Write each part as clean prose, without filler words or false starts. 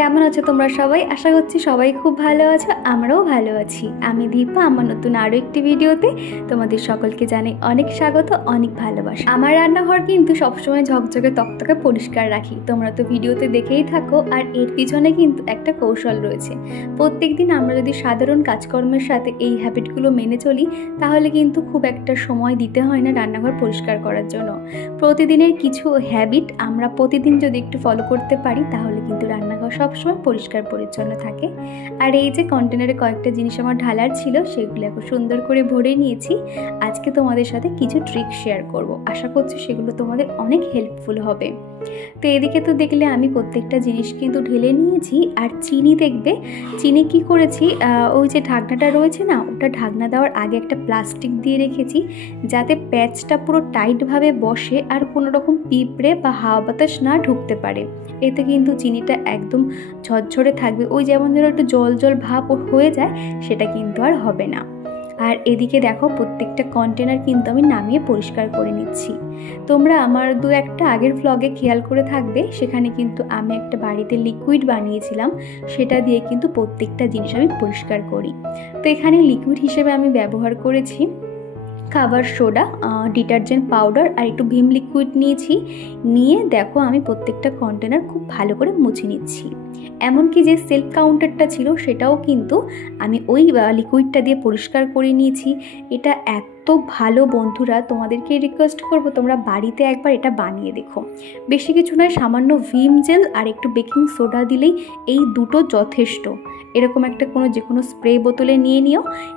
কেমন আছো তোমরা সবাই? আশা করছি সবাই খুব ভালো আছো, আমরাও ভালো আছি। আমি দীপা, আমার নতুন আরও একটি ভিডিওতে তোমাদের সকলকে জানাই অনেক স্বাগত, অনেক ভালোবাসা। আমার রান্নাঘর কিন্তু সবসময় ঝকঝকে তকতকে পরিষ্কার রাখি, তোমরা তো ভিডিওতে দেখেই থাকো। আর এর পিছনে কিন্তু একটা কৌশল রয়েছে। প্রত্যেক দিন আমরা যদি সাধারণ কাজকর্মের সাথে এই হ্যাবিটগুলো মেনে চলি, তাহলে কিন্তু খুব একটা সময় দিতে হয় না রান্নাঘর পরিষ্কার করার জন্য। প্রতিদিনের কিছু হ্যাবিট আমরা প্রতিদিন যদি একটু ফলো করতে পারি, তাহলে কিন্তু রান্নাঘর সবসময় পরিষ্কার পরিচ্ছন্ন থাকে। আর এই যে কন্টেনারে কয়েকটা জিনিস আমার ঢালার ছিল, সেগুলো এখন সুন্দর করে ভরে নিয়েছি। আজকে তোমাদের সাথে কিছু ট্রিক শেয়ার করব, আশা করছি সেগুলো তোমাদের অনেক হেল্পফুল হবে। তো এদিকে তো দেখলে আমি প্রত্যেকটা জিনিস কিন্তু ঢেলে নিয়েছি। আর চিনি দেখবে, চিনি কি করেছি, ওই যে ঢাকনাটা রয়েছে না, ওটা ঢাকনা দেওয়ার আগে একটা প্লাস্টিক দিয়ে রেখেছি, যাতে প্যাচটা পুরো টাইটভাবে বসে আর কোনো রকম পিঁপড়ে বা হাওয়া বাতাস না ঢুকতে পারে। এতে কিন্তু চিনিটা একদম ঝরঝরে থাকবে, ওই যেমন ধরো একটু জল জল ভাব হয়ে যায়, সেটা কিন্তু আর হবে না। আর এদিকে দেখো প্রত্যেকটা কন্টেনার কিন্তু আমি নামিয়ে পরিষ্কার করে নিচ্ছি। তোমরা আমার দু একটা আগের ভ্লগে খেয়াল করে থাকবে, সেখানে কিন্তু আমি একটা বাড়িতে লিকুইড বানিয়েছিলাম, সেটা দিয়ে কিন্তু প্রত্যেকটা জিনিস আমি পরিষ্কার করি। তো এখানে লিকুইড হিসেবে আমি ব্যবহার করেছি খাবার সোডা, ডিটারজেন্ট পাউডার আর একটু ভিম লিকুইড নিয়েছি। নিয়ে দেখো আমি প্রত্যেকটা কন্টেনার খুব ভালো করে মুছে নিচ্ছি। এমনকি যে সেলফ কাউন্টারটা ছিল, সেটাও কিন্তু আমি ওই লিকুইডটা দিয়ে পরিষ্কার করে নিয়েছি। এটা এত ভালো বন্ধুরা, তোমাদেরকে রিকোয়েস্ট করব তোমরা বাড়িতে একবার এটা বানিয়ে দেখো। বেশি কিছু নয়, সামান্য ভিম জেল আর একটু বেকিং সোডা দিলেই এই দুটো যথেষ্ট। এরকম একটা যে কোনো স্প্রে বোতলে নিয়ে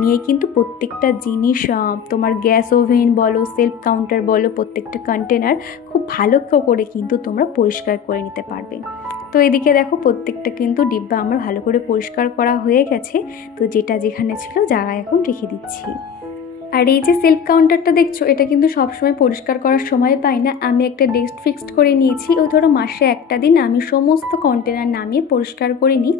নিয়ে কিন্তু প্রত্যেকটা জিনিস, তোমার গ্যাস ওভেন বলো, সেলফ কাউন্টার বলো, প্রত্যেকটা কন্টেনার খুব ভালো করে কিন্তু তোমরা পরিষ্কার করে নিতে পারবে। তো এদিকে দেখো প্রত্যেকটা কিন্তু ডিব্বা আমার ভালো করে পরিষ্কার করা হয়ে গেছে। তো যেটা যেখানে ছিল জায়গায় এখন রেখে দিচ্ছি। আর এই যে সেলফ কাউন্টারটা দেখছো, এটা কিন্তু সবসময় পরিষ্কার করার সময় পাই না। আমি একটা ডেট ফিক্সড করে নিয়েছি, ওই ধরো মাসে একটা দিন আমি সমস্ত কন্টেনার নামিয়ে পরিষ্কার করে নিই।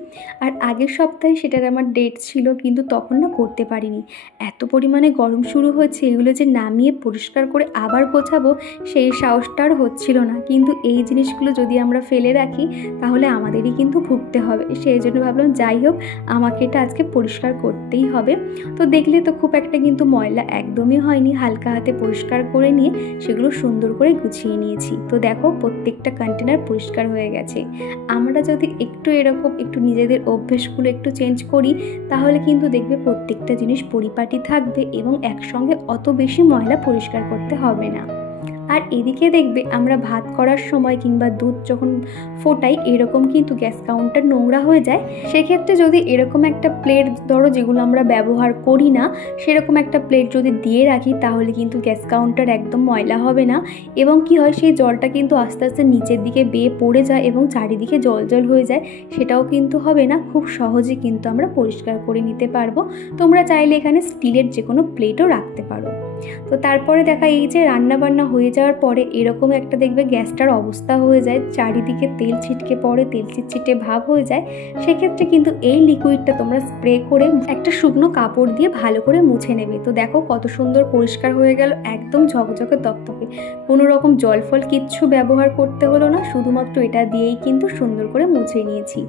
আর আগের সপ্তাহে সেটার আমার ডেট ছিল, কিন্তু তখন না করতে পারিনি। এত পরিমাণে গরম শুরু হয়েছে, এগুলো যে নামিয়ে পরিষ্কার করে আবার গোছাবো, সেই সাহসটা আর হচ্ছিল না। কিন্তু এই জিনিসগুলো যদি আমরা ফেলে রাখি, তাহলে আমাদেরই কিন্তু ভুগতে হবে। সেই জন্য ভাবলাম যাই হোক, আমাকে এটা আজকে পরিষ্কার করতেই হবে। তো দেখলে তো খুব একটা কিন্তু ময়লা একদমই হয়নি, হালকা হাতে পরিষ্কার করে নিয়ে সেগুলো সুন্দর করে গুছিয়ে নিয়েছি। তো দেখো প্রত্যেকটা কন্টেনার পরিষ্কার হয়ে গেছে। আমরা যদি একটু এরকম একটু নিজেদের অভ্যেসগুলো একটু চেঞ্জ করি, তাহলে কিন্তু দেখবে প্রত্যেকটা জিনিস পরিপাটি থাকবে এবং একসঙ্গে অত বেশি ময়লা পরিষ্কার করতে হবে না। আর এদিকে দেখবে আমরা ভাত করার সময় কিংবা দুধ যখন ফোটাই, এরকম কিন্তু গ্যাস কাউন্টার নোংরা হয়ে যায়। সেক্ষেত্রে যদি এরকম একটা প্লেট, ধরো যেগুলো আমরা ব্যবহার করি না, সেরকম একটা প্লেট যদি দিয়ে রাখি, তাহলে কিন্তু গ্যাস কাউন্টার একদম ময়লা হবে না। এবং কি হয়, সেই জলটা কিন্তু আস্তে আস্তে নিচের দিকে বেয়ে পড়ে যায় এবং চারিদিকে জল জল হয়ে যায়, সেটাও কিন্তু হবে না। খুব সহজে কিন্তু আমরা পরিষ্কার করে নিতে পারবো। তোমরা চাইলে এখানে স্টিলের যে কোনো প্লেটও রাখতে পারো। তো তারপরে দেখা, এই যে রান্নাবান্না হয়ে যাওয়ার পরে এরকম একটা দেখবে গ্যাসটার অবস্থা হয়ে যায়, চারিদিকে তেল ছিটকে পড়ে, তেল চিটচিটে ভাব হয়ে যায়। সেক্ষেত্রে কিন্তু এই লিকুইডটা তোমরা স্প্রে করে একটা শুকনো কাপড় দিয়ে ভালো করে মুছে নেবে। তো দেখো কত সুন্দর পরিষ্কার হয়ে গেল, একদম ঝকঝকে তকতকে। কোনো রকম জল ফল কিচ্ছু ব্যবহার করতে হলো না, শুধুমাত্র এটা দিয়েই কিন্তু সুন্দর করে মুছে নিয়েছি।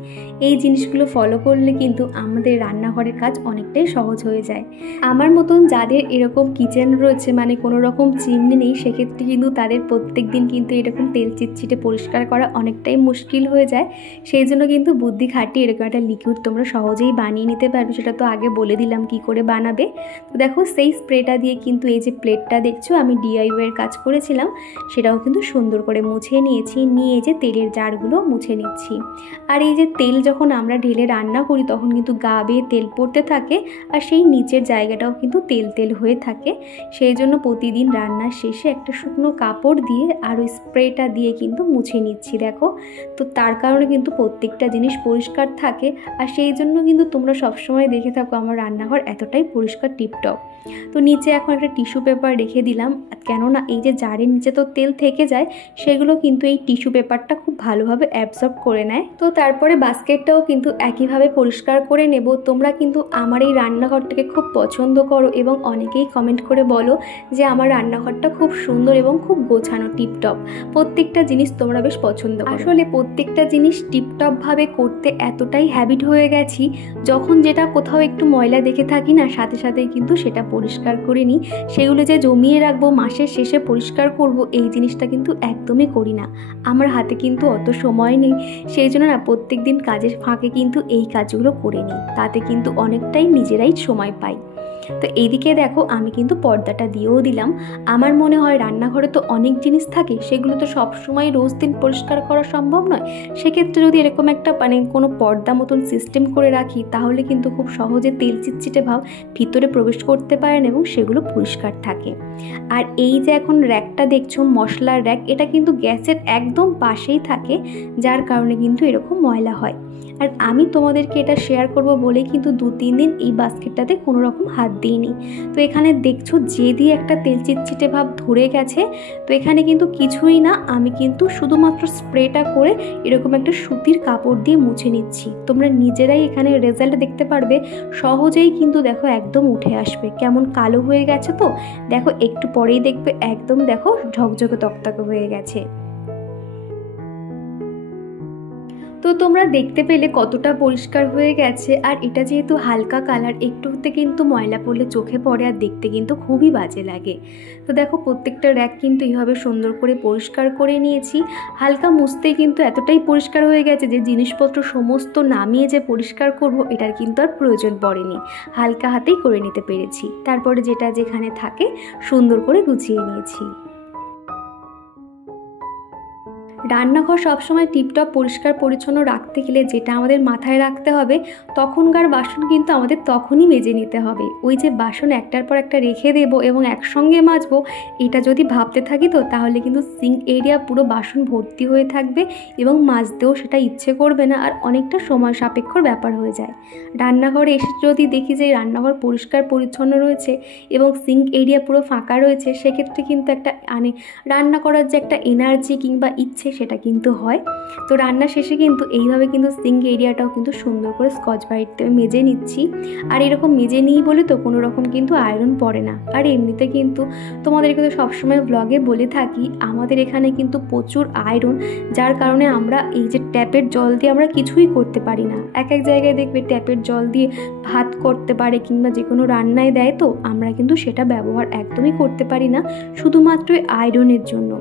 এই জিনিসগুলো ফলো করলে কিন্তু আমাদের রান্নাঘরের কাজ অনেকটাই সহজ হয়ে যায়। আমার মতন যাদের এরকম কিচেন রয়েছে, মানে কোনো রকম চিমনি নেই, সেক্ষেত্রে কিন্তু তাদের প্রত্যেক দিন কিন্তু এরকম তেল চিটচিটে পরিষ্কার করা অনেকটাই মুশকিল হয়ে যায়। সেই জন্য কিন্তু বুদ্ধি খাটিয়ে এরকম একটা লিকুইড তোমরা সহজেই বানিয়ে নিতে পারবে। সেটা তো আগে বলে দিলাম কি করে বানাবে। তো দেখো সেই স্প্রেটা দিয়ে কিন্তু এই যে প্লেটটা দেখছো, আমি DIY এর কাজ করেছিলাম, সেটাও কিন্তু সুন্দর করে মুছে নিয়েছি। নিয়ে যে তেলের জারগুলো মুছে নিচ্ছি। আর এই যে তেল যখন আমরা ঢেলে রান্না করি, তখন কিন্তু গা বেয়ে তেল পড়তে থাকে, আর সেই নিচের জায়গাটাও কিন্তু তেল তেল হয়ে থাকে। সেই জন্য প্রতিদিন রান্নার শেষে একটা শুকনো কাপড় দিয়ে আর ওই স্প্রেটা দিয়ে কিন্তু মুছে নিচ্ছি। দেখো, তো তার কারণে কিন্তু প্রত্যেকটা জিনিস পরিষ্কার থাকে। আর সেই জন্য কিন্তু তোমরা সবসময় দেখে থাকো আমার রান্নাঘর এতটাই পরিষ্কার টিপটপ। তো নিচে এখন একটা টিস্যু পেপার রেখে দিলাম, কেননা এই যে জারের নিচে তো তেল থেকে যায়, সেগুলো কিন্তু এই টিস্যু পেপারটা খুব ভালোভাবে অ্যাবজর্ব করে নেয়। তো তারপরে বাস্কেটটাও কিন্তু একইভাবে পরিষ্কার করে নেব। তোমরা কিন্তু আমার এই রান্নাঘরটাকে খুব পছন্দ করো এবং অনেকেই কমেন্ট করে বলো বলো যে আমার রান্নাঘরটা খুব সুন্দর এবং খুব গোছানো, টিপটপ। প্রত্যেকটা জিনিস তোমরা বেশ পছন্দ করো। আসলে প্রত্যেকটা জিনিস টিপটপভাবে করতে এতটাই হ্যাবিট হয়ে গেছি, যখন যেটা কোথাও একটু ময়লা দেখে থাকি না, সাথে সাথেই কিন্তু সেটা পরিষ্কার করে নিই। সেগুলো যে জমিয়ে রাখবো মাসের শেষে পরিষ্কার করব, এই জিনিসটা কিন্তু একদমই করি না। আমার হাতে কিন্তু অত সময় নেই, সেই জন্য না প্রত্যেক দিন কাজের ফাঁকে কিন্তু এই কাজগুলো করে নিই। তাতে কিন্তু অনেকটাই নিজেরাই সময় পাই। তো এইদিকে দেখো আমি কিন্তু পর্দাটা দিয়েও দিলাম। আমার মনে হয় রান্নাঘরে তো অনেক জিনিস থাকে, সেগুলো তো সবসময় রোজ দিন পরিষ্কার করা সম্ভব নয়। সেক্ষেত্রে যদি এরকম একটা কোনো পর্দা মতন সিস্টেম করে রাখি, তাহলে কিন্তু খুব সহজে তেল চিটচিটে ভাব ভিতরে প্রবেশ করতে পারে না এবং সেগুলো পরিষ্কার থাকে। আর এই যে এখন র্যাকটা দেখছো, মশলার র্যাক, এটা কিন্তু গ্যাসের একদম পাশেই থাকে, যার কারণে কিন্তু এরকম ময়লা হয়। আর আমি তোমাদেরকে এটা শেয়ার করব বলে কিন্তু 2-3 দিন এই বাস্কেটটাতে কোনো রকম হাত দিইনি। তো এখানে দেখছো যে দিয়ে একটা তেল চিটচিটে ভাব ধরে গেছে। তো এখানে কিন্তু কিছুই না, আমি কিন্তু শুধুমাত্র স্প্রেটা করে এরকম একটা সুতির কাপড় দিয়ে মুছে নিচ্ছি। তোমরা নিজেরাই এখানে রেজাল্ট দেখতে পারবে, সহজেই কিন্তু দেখো একদম উঠে আসবে। কেমন কালো হয়ে গেছে তো দেখো, একটু পরেই দেখবে একদম দেখো ঝকঝকে তকতকে হয়ে গেছে। তো তোমরা দেখতে পেলে কতটা পরিষ্কার হয়ে গেছে। আর এটা যেহেতু হালকা কালার, একটুতে কিন্তু ময়লা পড়লে চোখে পড়ে আর দেখতে কিন্তু খুবই বাজে লাগে। তো দেখো প্রত্যেকটা র্যাক কিন্তু এইভাবে সুন্দর করে পরিষ্কার করে নিয়েছি। হালকা মুছতেই কিন্তু এতটাই পরিষ্কার হয়ে গেছে যে জিনিসপত্র সমস্ত নামিয়ে যে পরিষ্কার করব এটার কিন্তু আর প্রয়োজন পড়েনি, হালকা হাতেই করে নিতে পেরেছি। তারপরে যেটা যেখানে থাকে সুন্দর করে গুছিয়ে নিয়েছি। রান্নাঘর সবসময় টিপটপ পরিষ্কার পরিচ্ছন্ন রাখতে গেলে যেটা আমাদের মাথায় রাখতে হবে, তখনকার বাসন কিন্তু আমাদের তখনই মেজে নিতে হবে। ওই যে বাসন একটার পর একটা রেখে দেবো এবং একসঙ্গে মাজবো, এটা যদি ভাবতে থাকি তো তাহলে কিন্তু সিঙ্ক এরিয়া পুরো বাসন ভর্তি হয়ে থাকবে এবং মাজতেও সেটা ইচ্ছে করবে না, আর অনেকটা সময় সাপেক্ষর ব্যাপার হয়ে যায়। রান্নাঘরে এসে যদি দেখি যে রান্নাঘর পরিষ্কার পরিচ্ছন্ন রয়েছে এবং সিঙ্ক এরিয়া পুরো ফাঁকা রয়েছে, সেক্ষেত্রে কিন্তু একটা রান্না করার যে একটা এনার্জি কিংবা ইচ্ছে সেটা কিন্তু হয়। তো রান্না শেষে কিন্তু এইভাবে কিন্তু সিঙ্ক এরিয়াটাও কিন্তু সুন্দর করে স্কচ ব্রাইট দিয়ে মেজে নিচ্ছি। আর এরকম মেজে নিই বলে তো কোনো রকম কিন্তু আয়রন পড়ে না। আর এমনিতে কিন্তু তোমাদেরকে তো সবসময় ব্লগে বলে থাকি, আমাদের এখানে কিন্তু প্রচুর আয়রন, যার কারণে আমরা এই যে ট্যাপের জল দিয়ে আমরা কিছুই করতে পারি না। এক এক জায়গায় দেখবে ট্যাপের জল দিয়ে ভাত করতে পারে কিংবা যে কোনো রান্নায় দেয়, তো আমরা কিন্তু সেটা ব্যবহার একদমই করতে পারি না, শুধুমাত্র আয়রনের জন্য।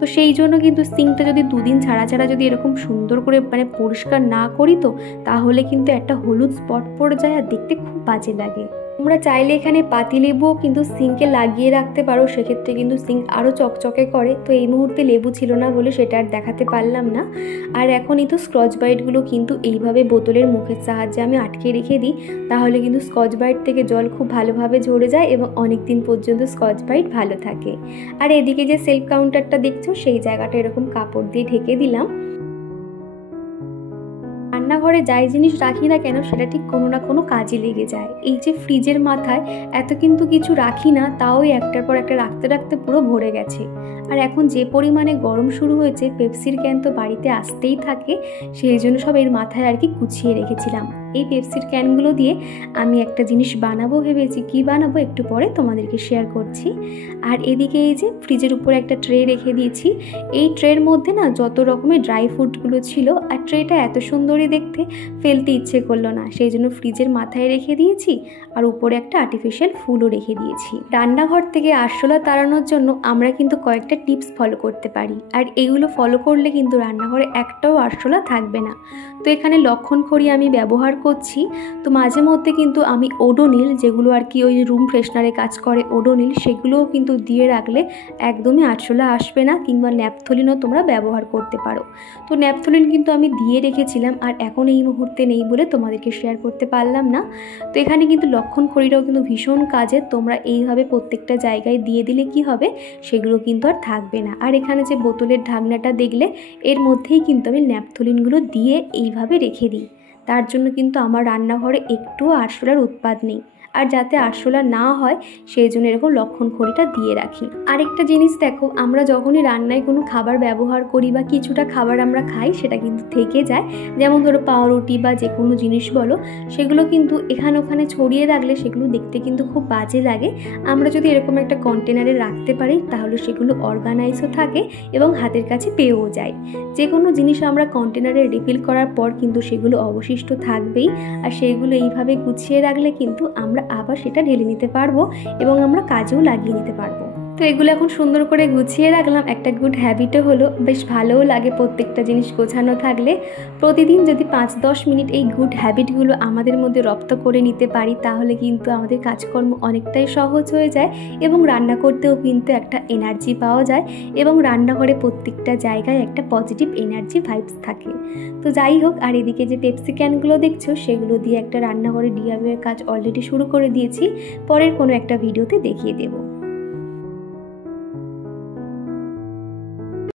তো সেই জন্য কিন্তু সিঙ্কটা যদি 2 দিন ছাড়া ছাড়া যদি এরকম সুন্দর করে পরিষ্কার না করি, তো তাহলে কিন্তু একটা হলুদ স্পট পড়ে যায় আর দেখতে খুব বাজে লাগে। তোমরা চাইলে এখানে পাতিলেবুও কিন্তু সিঙ্কে লাগিয়ে রাখতে পারো, সেক্ষেত্রে কিন্তু সিঙ্ক আরও চকচকে করে। তো এই মুহূর্তে লেবু ছিল না বলে সেটা আর দেখাতে পারলাম না। আর এখনই তো স্কচ ব্রাইটগুলো কিন্তু এইভাবে বোতলের মুখের সাহায্যে আমি আটকে রেখে দিই, তাহলে কিন্তু স্কচ ব্রাইট থেকে জল খুব ভালোভাবে ঝরে যায় এবং অনেক দিন পর্যন্ত স্কচ ব্রাইট ভালো থাকে। আর এদিকে যে সেলফ কাউন্টারটা দেখছো, সেই জায়গাটা এরকম কাপড় দিয়ে ঢেকে দিলাম। রান্নাঘরে যাই জিনিস রাখি না কেন সেটা ঠিক কোনো না কোনো কাজে লেগে যায়। এই যে ফ্রিজের মাথায় এত কিন্তু কিছু রাখি না, তাও একটার পর একটা রাখতে রাখতে পুরো ভরে গেছে। আর এখন যে পরিমাণে গরম শুরু হয়েছে, পেপসির ক্যান তো বাড়িতে আসতেই থাকে, সেই জন্য সব এর মাথায় আর কি গুছিয়ে রেখেছিলাম। এই পেপসির ক্যানগুলো দিয়ে আমি একটা জিনিস বানাবো ভেবেছি, কি বানাবো একটু পরে তোমাদেরকে শেয়ার করছি। আর এদিকে এই যে ফ্রিজের উপরে একটা ট্রে রেখে দিয়েছি, এই ট্রের মধ্যে না যত রকমের ড্রাই ফ্রুটগুলো ছিল, আর ট্রেটা এত সুন্দরই দেখতে, ফেলতে ইচ্ছে করলো না, সেই জন্য ফ্রিজের মাথায় রেখে দিয়েছি। আর উপরে একটা আর্টিফিশিয়াল ফুলও রেখে দিয়েছি। রান্নাঘর থেকে আরশোলা তাড়ানোর জন্য আমরা কিন্তু কয়েকটা টিপস ফলো করতে পারি, আর এইগুলো ফলো করলে কিন্তু রান্নাঘরে একটাও আরশোলা থাকবে না। তো এখানে লক্ষণ খড়ি আমি ব্যবহার করছি। তো মাঝে মধ্যে কিন্তু আমি ওডোনিল, যেগুলো আর কি ওই রুম ফ্রেশনারে কাজ করে, ওডোনিল, সেগুলোও কিন্তু দিয়ে রাখলে একদমই আরশোলা আসবে না। কিংবা ন্যাপথলিনও তোমরা ব্যবহার করতে পারো। তো ন্যাপথলিন কিন্তু আমি দিয়ে রেখেছিলাম, আর এখন এই মুহূর্তে নেই বলে তোমাদেরকে শেয়ার করতে পারলাম না। তো এখানে কিন্তু লক্ষণ খড়িটাও কিন্তু ভীষণ কাজে, তোমরা এইভাবে প্রত্যেকটা জায়গায় দিয়ে দিলে কি হবে, সেগুলো কিন্তু আর থাকবে না। আর এখানে যে বোতলের ঢাকনাটা দেখলে, এর মধ্যেই কিন্তু আমি ন্যাপথলিনগুলো দিয়ে এইভাবে রেখে দিই। তার জন্য কিন্তু আমার রান্নাঘরে একটুও আরশোলার উৎপাত নেই। আর যাতে আরশোলা না হয় সেই জন্য এরকম লক্ষণ ঘড়িটা দিয়ে রাখি। আরেকটা জিনিস দেখো, আমরা যখনই রান্নায় কোনো খাবার ব্যবহার করি বা কিছুটা খাবার আমরা খাই সেটা কিন্তু থেকে যায়, যেমন ধরো পাউরুটি বা যে কোনো জিনিস বলো, সেগুলো কিন্তু এখানে ওখানে ছড়িয়ে রাখলে সেগুলো দেখতে কিন্তু খুব বাজে লাগে। আমরা যদি এরকম একটা কন্টেনারে রাখতে পারি তাহলে সেগুলো অর্গানাইজও থাকে এবং হাতের কাছে পেয়েও যায়। যে কোনো জিনিস আমরা কন্টেনারে রিফিল করার পর কিন্তু সেগুলো অবশিষ্ট থাকবেই, আর সেইগুলো এইভাবে গুছিয়ে রাখলে কিন্তু আমরা আবার সেটা ঢেলে নিতে পারবো এবং আমরা কাজেও লাগিয়ে নিতে পারবো। তো এগুলো এখন সুন্দর করে গুছিয়ে রাখলাম, একটা গুড হ্যাবিটও হলো, বেশ ভালোও লাগে প্রত্যেকটা জিনিস গোছানো থাকলে। প্রতিদিন যদি 5-10 মিনিট এই গুড হ্যাবিটগুলো আমাদের মধ্যে রপ্ত করে নিতে পারি তাহলে কিন্তু আমাদের কাজকর্ম অনেকটাই সহজ হয়ে যায় এবং রান্না করতেও কিন্তু একটা এনার্জি পাওয়া যায় এবং রান্নাঘরে প্রত্যেকটা জায়গায় একটা পজিটিভ এনার্জি ভাইবস থাকে। তো যাই হোক, আর এদিকে যে পেপসি ক্যানগুলো দেখছো সেগুলো দিয়ে একটা রান্নাঘরে ডিআইওয়াই কাজ অলরেডি শুরু করে দিয়েছি, পরের কোনো একটা ভিডিওতে দেখিয়ে দেবো।